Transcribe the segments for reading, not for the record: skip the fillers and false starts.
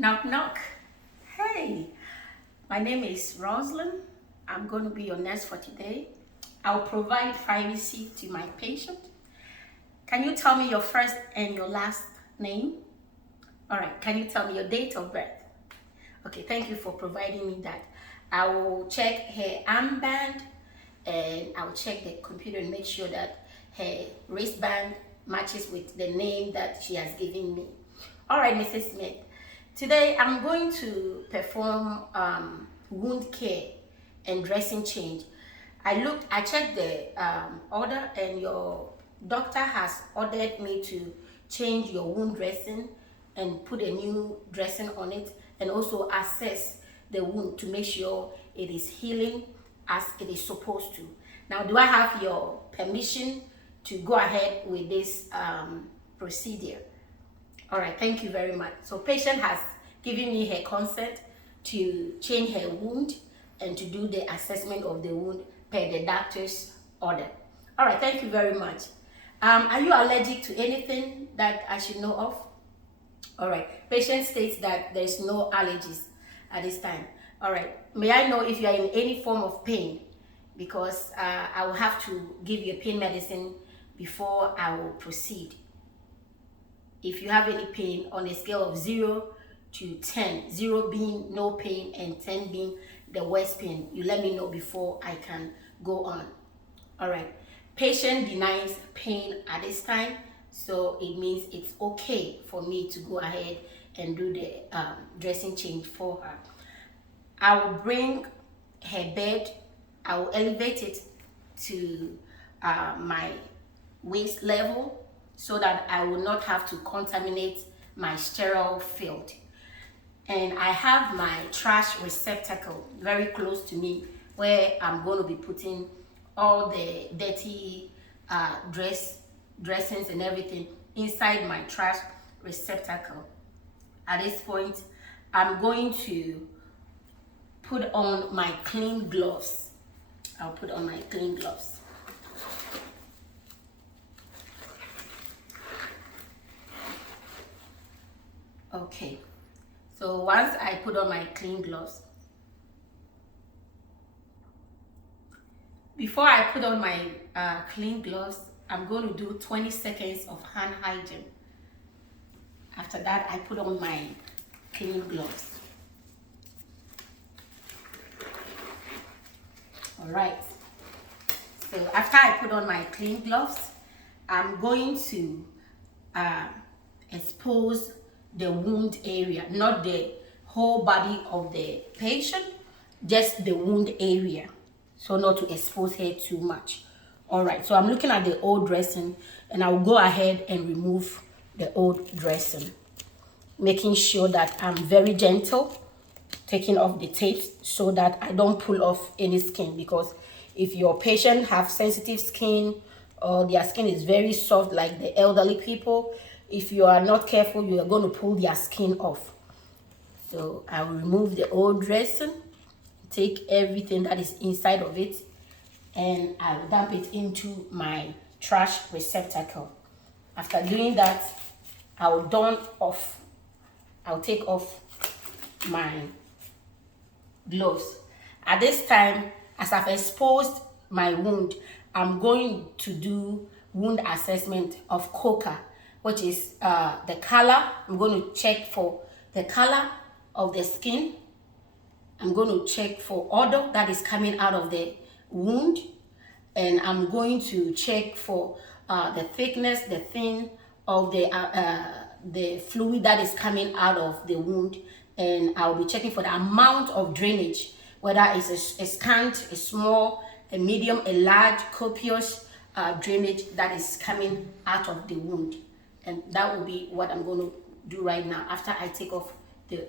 Knock, knock. Hey, my name is Rosalind. I'm going to be your nurse for today. I'll provide privacy to my patient. Can you tell me your first and your last name? All right, can you tell me your date of birth? Okay, thank you for providing me that. I will check her armband and I'll check the computer and make sure that her wristband matches with the name that she has given me. All right, Mrs. Smith. Today I'm going to perform wound care and dressing change. I checked the order, and your doctor has ordered me to change your wound dressing and put a new dressing on it, and also assess the wound to make sure it is healing as it is supposed to. Now, do I have your permission to go ahead with this procedure? All right, thank you very much. So patient has given me her consent to change her wound and to do the assessment of the wound per the doctor's order. All right, thank you very much. Are you allergic to anything that I should know of? All right, patient states that there is no allergies at this time. All right, may I know if you are in any form of pain? Because I will have to give you a pain medicine before I will proceed. If you have any pain on a scale of 0 to 10, 0 being no pain and 10 being the worst pain, you let me know before I can go on. All right, patient denies pain at this time, so it means it's okay for me to go ahead and do the dressing change for her. I will bring her bed, I will elevate it to my waist level so that I will not have to contaminate my sterile field. And I have my trash receptacle very close to me where I'm going to be putting all the dirty dressings and everything inside my trash receptacle. At this point, I'm going to put on my clean gloves. I'll put on my clean gloves. Okay, so once I put on my clean gloves, before I put on my clean gloves, I'm going to do 20 seconds of hand hygiene. After that, I put on my clean gloves. All right, so after I put on my clean gloves, I'm going to expose the wound area, not the whole body of the patient, just the wound area, so not to expose her too much. All right, so I'm looking at the old dressing, and I'll go ahead and remove the old dressing, making sure that I'm very gentle, taking off the tapes so that I don't pull off any skin, because if your patient have sensitive skin or their skin is very soft like the elderly people, if you are not careful, you are going to pull their skin off. So I will remove the old dressing, take everything that is inside of it, and I will dump it into my trash receptacle. After doing that, I will take off my gloves. At this time, as I've exposed my wound, I'm going to do wound assessment of COCA, which is the color. I'm going to check for the color of the skin. I'm going to check for odor that is coming out of the wound, and I'm going to check for the thickness, the thin of the fluid that is coming out of the wound, and I'll be checking for the amount of drainage, whether it's a scant, a small, a medium, a large, copious drainage that is coming out of the wound. And that will be what I'm going to do right now after I take off the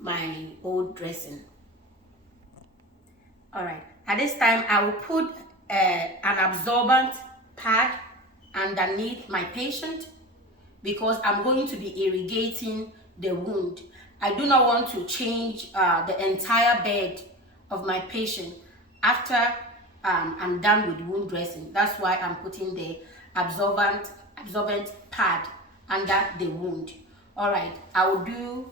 my old dressing. All right, at this time I will put an absorbent pad underneath my patient, because I'm going to be irrigating the wound. I do not want to change the entire bed of my patient after I'm done with wound dressing. That's why I'm putting the absorbent pad under the wound. All right, I will do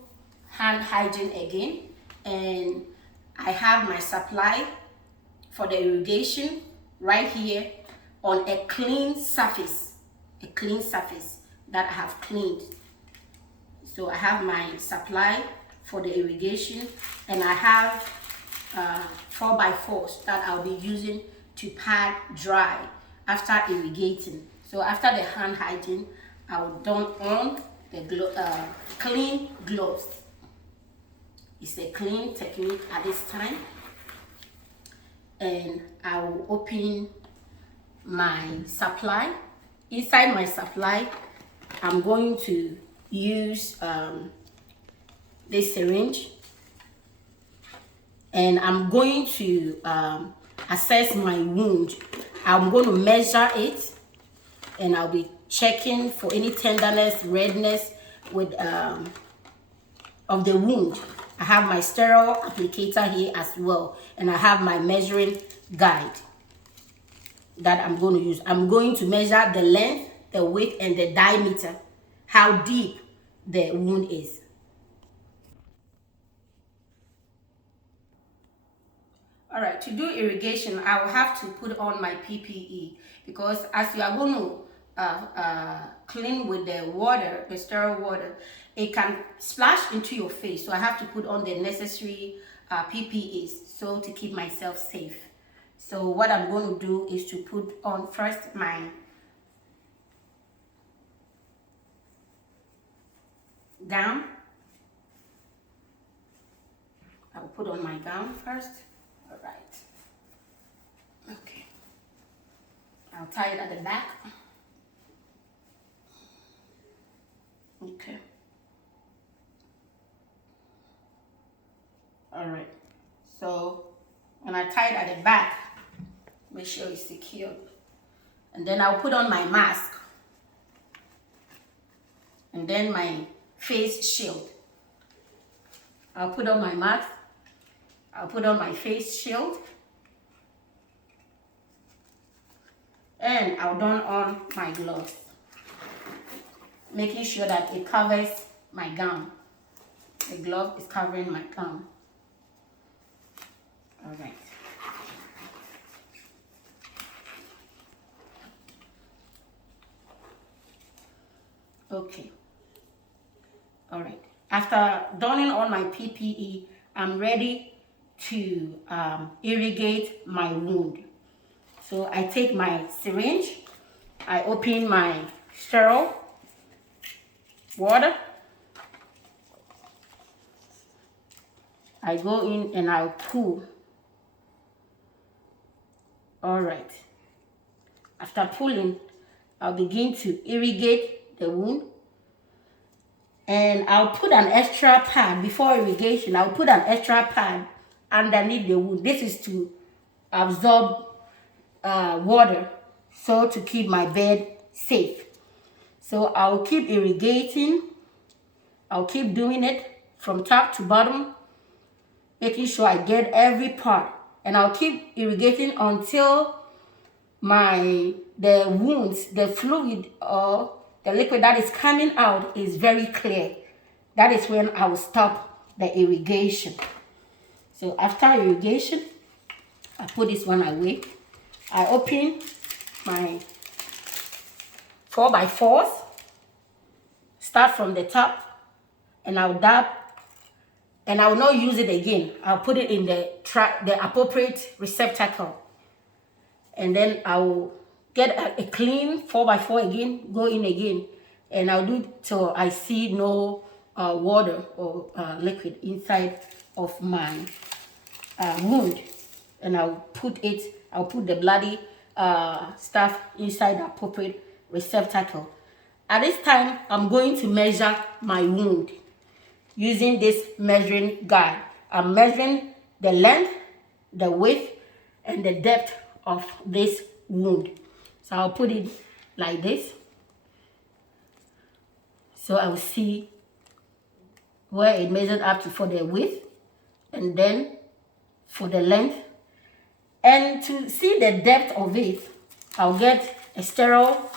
hand hygiene again, and I have my supply for the irrigation right here on a clean surface, that I have cleaned. So I have my supply for the irrigation, and I have 4x4s that I'll be using to pad dry after irrigating. So after the hand hygiene, I will don on the clean gloves. It's a clean technique at this time. And I will open my supply. Inside my supply, I'm going to use this syringe, and I'm going to assess my wound. I'm going to measure it, and I'll be checking for any tenderness, redness with of the wound. I have my sterile applicator here as well, and I have my measuring guide that I'm going to use. I'm going to measure the length, the width, and the diameter, how deep the wound is. All right, to do irrigation, I will have to put on my PPE, because as you are going to clean with the water, the sterile water, it can splash into your face. So I have to put on the necessary PPEs so to keep myself safe. So what I'm going to do is to put on first my gown. I'll put on my gown first. All right. Okay. I'll tie it at the back. Okay. All right. So when I tie it at the back, make sure it's secured. And then I'll put on my mask. And then my face shield. I'll put on my mask. I'll put on my face shield. And I'll don on my gloves, making sure that it covers my gown. The glove is covering my gown. All right. Okay. All right. After donning on my PPE, I'm ready to irrigate my wound. So I take my syringe, I open my sterile water, I go in and I'll pull. All right. After pulling, I'll begin to irrigate the wound. And I'll put an extra pad before irrigation. I'll put an extra pad underneath the wound. This is to absorb water, so to keep my bed safe. So I'll keep irrigating. I'll keep doing it from top to bottom, making sure I get every part. And I'll keep irrigating until the wounds, the fluid or the liquid that is coming out is very clear. That is when I will stop the irrigation. So after irrigation, I put this one away. I open my 4x4s, start from the top, and I'll dab, and I will not use it again. I'll put it in the appropriate receptacle, and then I will get a clean 4x4 again, go in again, and I'll do till I see no water or liquid inside of my wound, and I'll put the bloody stuff inside the appropriate receptacle. At this time, I'm going to measure my wound using this measuring guide. I'm measuring the length, the width, and the depth of this wound. So I'll put it like this, so I will see where it measured up to for the width, and then for the length. And to see the depth of it, I'll get a sterile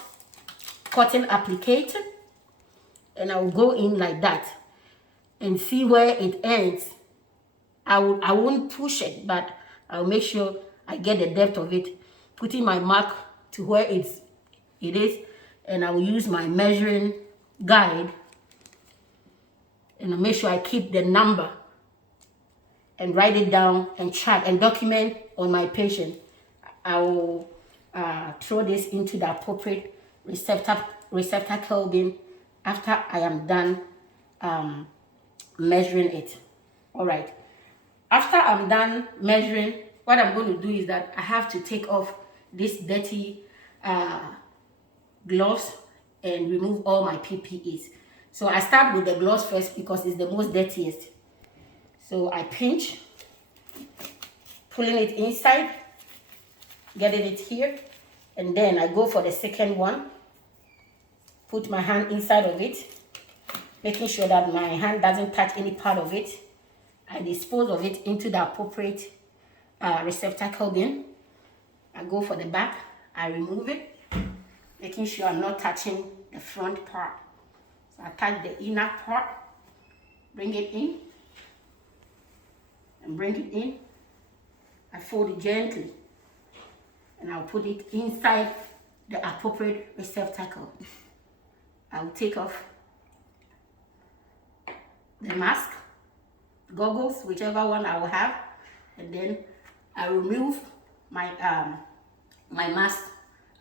cotton applicator, and I'll go in like that. and see where it ends. I won't push it, but I'll make sure I get the depth of it, putting my mark to where it is, and I will use my measuring guide and I'll make sure I keep the number and write it down and track and document on my patient. I will throw this into the appropriate receptacle bin after I am done measuring it. All right. After I'm done measuring, what I'm going to do is that I have to take off this dirty gloves and remove all my PPEs. So I start with the gloves first because it's the most dirtiest. So I pinch, pulling it inside, getting it here, and then I go for the second one, put my hand inside of it, making sure that my hand doesn't touch any part of it. I dispose of it into the appropriate receptacle bin. I go for the back, I remove it, making sure I'm not touching the front part. So I touch the inner part, bring it in, and bring it in. I fold it gently, and I'll put it inside the appropriate receptacle. I'll take off the mask, goggles, whichever one I will have, and then I remove my my mask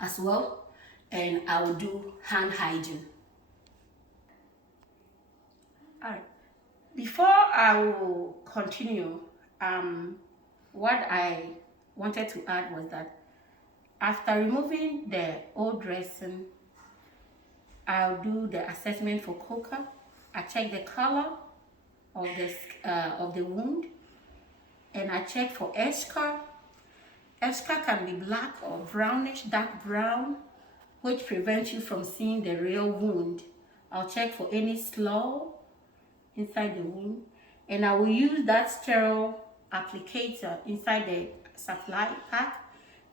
as well, and I will do hand hygiene. All right. Before I will continue, what I wanted to add was that after removing the old dressing, I'll do the assessment for COCA. I check the color of the wound, and I check for eschar. Eschar can be black or brownish, dark brown, which prevents you from seeing the real wound. I'll check for any slough inside the wound, and I will use that sterile applicator inside the supply pack,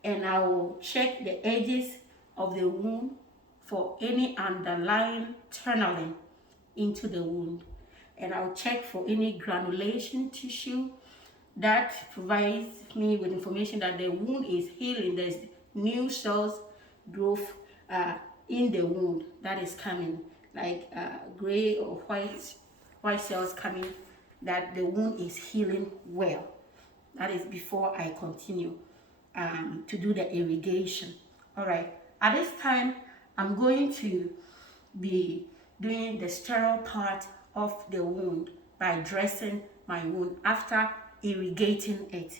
and I will check the edges of the wound for any underlying tunneling into the wound, and I'll check for any granulation tissue that provides me with information that the wound is healing. There's new cells growth in the wound that is coming, like gray or white cells coming, that the wound is healing well. That is before I continue to do the irrigation. All right, at this time I'm going to be doing the sterile part of the wound by dressing my wound after irrigating it.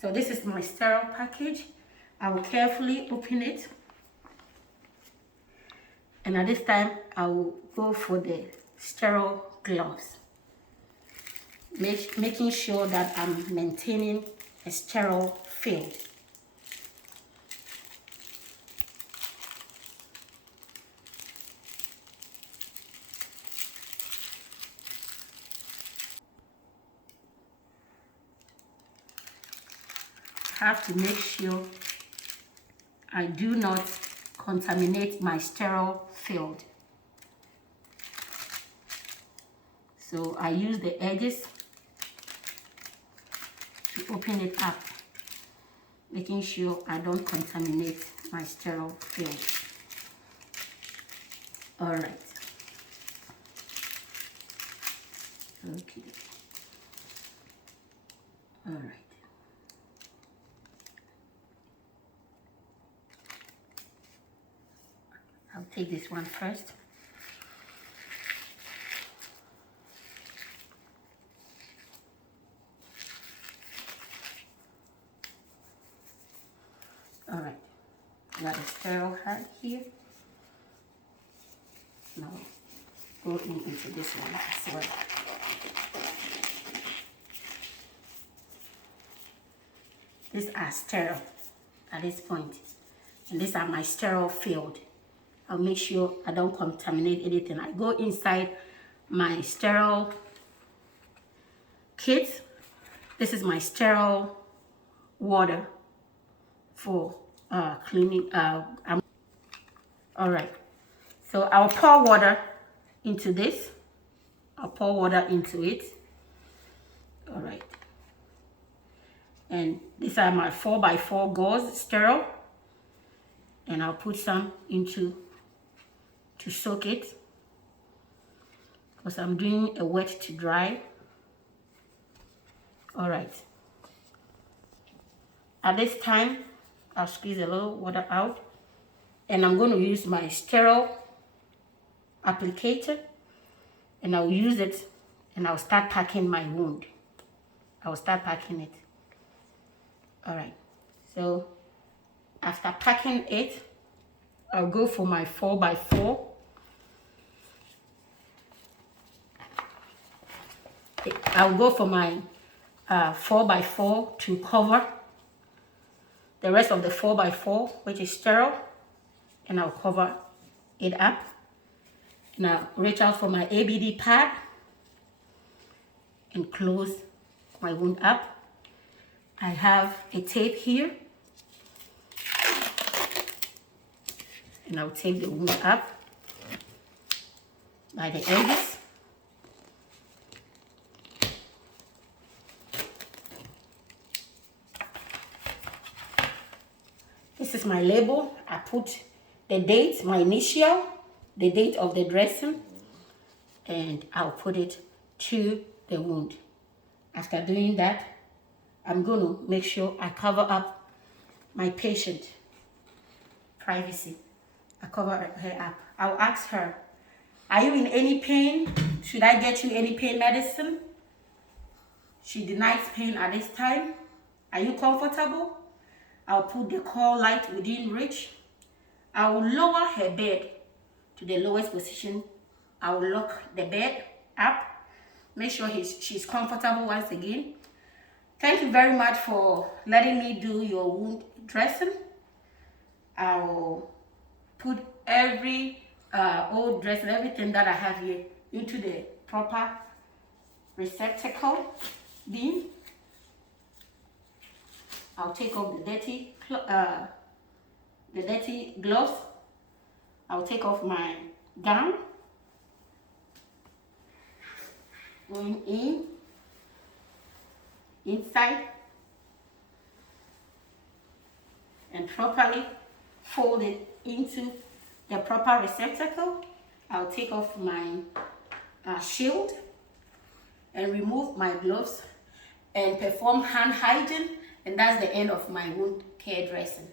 So this is my sterile package. I will carefully open it, and at this time I will go for the sterile gloves, making sure that I'm maintaining a sterile field. I have to make sure I do not contaminate my sterile field. So I use the edges to open it up, making sure I don't contaminate my sterile field. All right. Okay. All right. I'll take this one first. All right, got a sterile hat here. Now go into this one as well. These are sterile at this point, and these are my sterile field. I'll make sure I don't contaminate anything. I go inside my sterile kit. This is my sterile water for cleaning. All right, so I'll pour water into this. I'll pour water into it. All right. And these are my 4x4 gauze sterile. And I'll put some into to soak it, because I'm doing a wet to dry. All right. At this time, I'll squeeze a little water out, and I'm going to use my sterile applicator, and I'll use it, and I'll start packing my wound. I'll start packing it. All right. So after packing it, I'll go for my 4x4. I'll go for my 4x4 to cover the rest of the 4x4, which is sterile, and I'll cover it up. Now reach out for my ABD pad and close my wound up. I have a tape here, and I'll tape the wound up by the edges. This is my label. I put the date, my initial, the date of the dressing, and I'll put it to the wound. After doing that, I'm going to make sure I cover up my patient privacy. I cover her up. I'll ask her, are you in any pain? Should I get you any pain medicine? She denies pain at this time. Are you comfortable? I'll put the call light within reach. I will lower her bed to the lowest position. I will lock the bed up. Make sure she's comfortable once again. Thank you very much for letting me do your wound dressing. I will put every old dressing, everything that I have here, into the proper receptacle bin. I'll take off the dirty gloves. I'll take off my gown. Going inside, and properly fold it into the proper receptacle. I'll take off my shield and remove my gloves and perform hand hygiene, and that's the end of my wound care dressing.